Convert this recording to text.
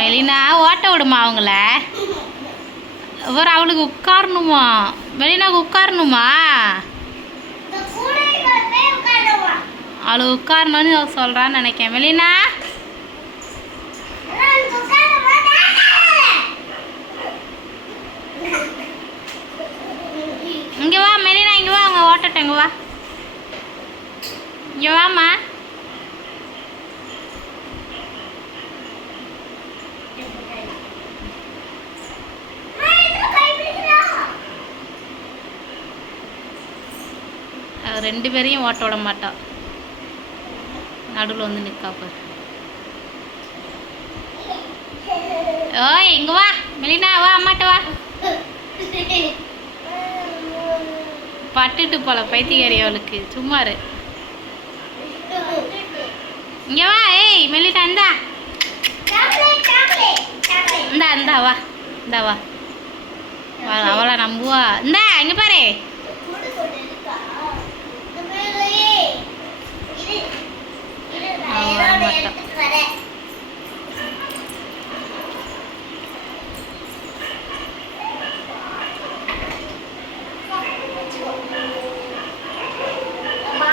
மெலினா ஓட்ட விடுமா அவங்கள. ஒரு அவளுக்கு உட்காரணுமா? மெலினாவுக்கு உட்காரணுமா? அவளுக்கு உட்காரணும்னு சொல்கிறான்னு நினைக்கிறேன். மெலினா இங்கே வா. மெலினா இங்கே வா. அவங்க ஓட்டட்டும். இங்கே வா. இங்கே வாம்மா. ரெண்டு பேரையும் ஓட்ட விட மாட்டா. நடுவில் வந்து நிற்கா பாரு. ஓய் இங்கே வா. மெலினா வா. அம்மாட்ட வா. பட்டுட்டு போல பைத்தியக்காரி அவளுக்கு. சும்மாரு. இங்கே வா. ஏய் மெலினா இந்தா இந்தா இந்தா வா. இந்தா வா. அவளை நம்புவா. இந்தா இங்கே பாரு.